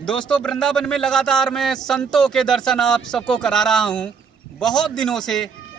दोस्तों, वृंदावन में लगातार मैं संतों के दर्शन आप सबको करा रहा हूँ। बहुत दिनों से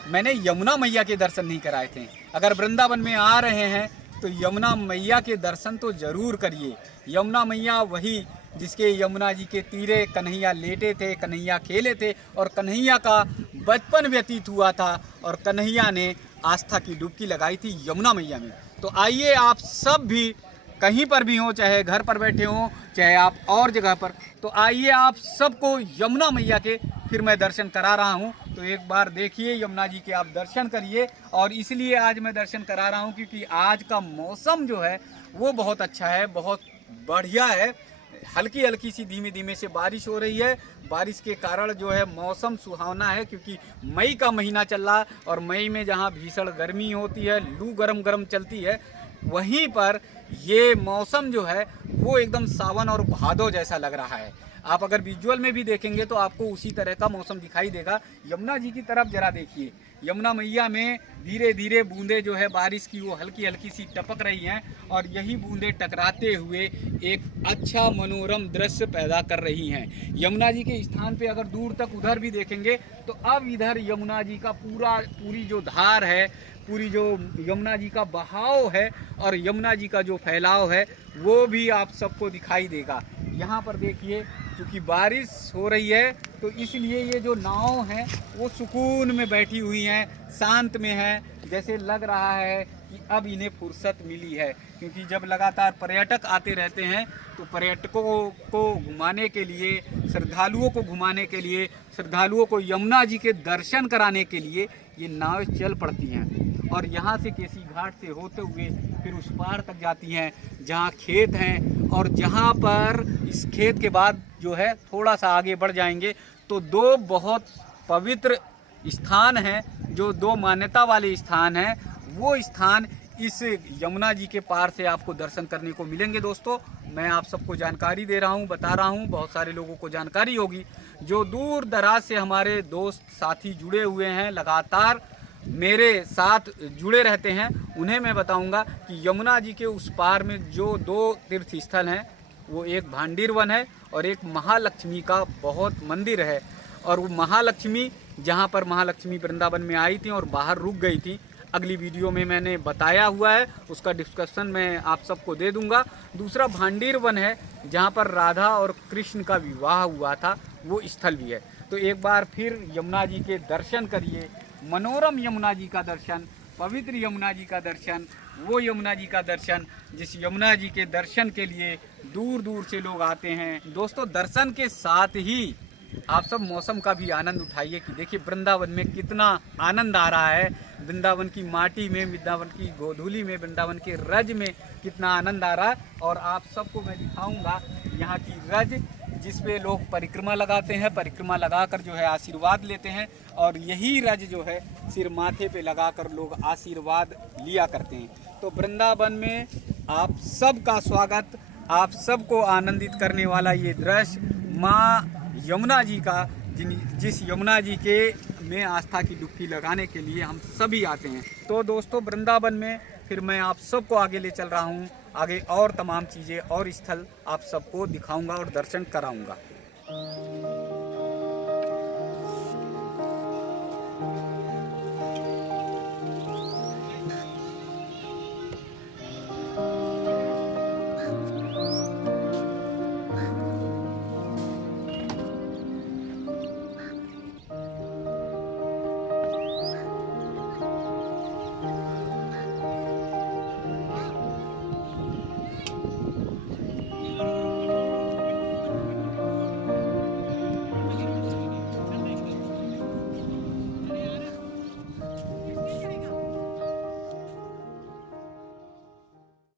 मैंने यमुना मैया के दर्शन नहीं कराए थे। अगर वृंदावन में आ रहे हैं तो यमुना मैया के दर्शन तो ज़रूर करिए। यमुना मैया वही जिसके यमुना जी के तीरे कन्हैया लेटे थे, कन्हैया खेले थे और कन्हैया का बचपन व्यतीत हुआ था और कन्हैया ने आस्था की डुबकी लगाई थी यमुना मैया में। तो आइए आप सब भी कहीं पर भी हों, चाहे घर पर बैठे हों, चाहे आप और जगह पर, तो आइए आप सबको यमुना मैया के फिर मैं दर्शन करा रहा हूं। तो एक बार देखिए यमुना जी के आप दर्शन करिए। और इसलिए आज मैं दर्शन करा रहा हूं क्योंकि आज का मौसम जो है वो बहुत अच्छा है, बहुत बढ़िया है। हल्की हल्की सी धीमे धीमे से बारिश हो रही है। बारिश के कारण जो है मौसम सुहावना है क्योंकि मई का महीना चल रहा है और मई में जहाँ भीषण गर्मी होती है, लू गरम गरम चलती है, वहीं पर ये मौसम जो है वो एकदम सावन और भादो जैसा लग रहा है। आप अगर विजुअल में भी देखेंगे तो आपको उसी तरह का मौसम दिखाई देगा। यमुना जी की तरफ जरा देखिए, यमुना मैया में धीरे धीरे बूंदे जो है बारिश की वो हल्की हल्की सी टपक रही हैं और यही बूंदे टकराते हुए एक अच्छा मनोरम दृश्य पैदा कर रही हैं। यमुना जी के स्थान पे अगर दूर तक उधर भी देखेंगे तो अब इधर यमुना जी का पूरी जो धार है, पूरी जो यमुना जी का बहाव है और यमुना जी का जो फैलाव है वो भी आप सबको दिखाई देगा। यहाँ पर देखिए, क्योंकि बारिश हो रही है तो इसलिए ये जो नाव हैं वो सुकून में बैठी हुई हैं, शांत में हैं। जैसे लग रहा है कि अब इन्हें फुर्सत मिली है, क्योंकि जब लगातार पर्यटक आते रहते हैं तो पर्यटकों को घुमाने के लिए, श्रद्धालुओं को घुमाने के लिए, श्रद्धालुओं को यमुना जी के दर्शन कराने के लिए ये नाव चल पड़ती हैं और यहाँ से केसी घाट से होते हुए फिर उस पार तक जाती हैं जहाँ खेत हैं। और जहाँ पर इस खेत के बाद जो है थोड़ा सा आगे बढ़ जाएंगे तो दो बहुत पवित्र स्थान हैं, जो दो मान्यता वाले स्थान हैं। वो स्थान इस यमुना जी के पार से आपको दर्शन करने को मिलेंगे। दोस्तों, मैं आप सबको जानकारी दे रहा हूँ, बता रहा हूँ, बहुत सारे लोगों को जानकारी होगी। जो दूर दराज से हमारे दोस्त साथी जुड़े हुए हैं, लगातार मेरे साथ जुड़े रहते हैं, उन्हें मैं बताऊंगा कि यमुना जी के उस पार में जो दो तीर्थ स्थल हैं वो एक भांडीर वन है और एक महालक्ष्मी का बहुत मंदिर है। और वो महालक्ष्मी, जहाँ पर महालक्ष्मी वृंदावन में आई थी और बाहर रुक गई थी, अगली वीडियो में मैंने बताया हुआ है, उसका डिस्कशन मैं आप सबको दे दूंगा। दूसरा भांडीर वन है जहाँ पर राधा और कृष्ण का विवाह हुआ था, वो स्थल भी है। तो एक बार फिर यमुना जी के दर्शन करिए, मनोरम यमुना जी का दर्शन, पवित्र यमुना जी का दर्शन, वो यमुना जी का दर्शन जिस यमुना जी के दर्शन के लिए दूर दूर से लोग आते हैं। दोस्तों, दर्शन के साथ ही आप सब मौसम का भी आनंद उठाइए कि देखिए वृंदावन में कितना आनंद आ रहा है, वृंदावन की माटी में, वृंदावन की गोधूली में, वृंदावन के रज में कितना आनंद आ रहा है। और आप सबको मैं दिखाऊंगा यहाँ की रज जिस पे लोग परिक्रमा लगाते हैं, परिक्रमा लगाकर जो है आशीर्वाद लेते हैं और यही रज जो है सिर माथे पे लगाकर लोग आशीर्वाद लिया करते हैं। तो वृंदावन में आप सबका स्वागत, आप सबको आनंदित करने वाला ये दृश्य माँ यमुना जी का, जिस यमुना जी के में आस्था की डुबकी लगाने के लिए हम सभी आते हैं। तो दोस्तों, वृंदावन में फिर मैं आप सबको आगे ले चल रहा हूँ, आगे और तमाम चीज़ें और स्थल आप सबको दिखाऊंगा और दर्शन कराऊंगा।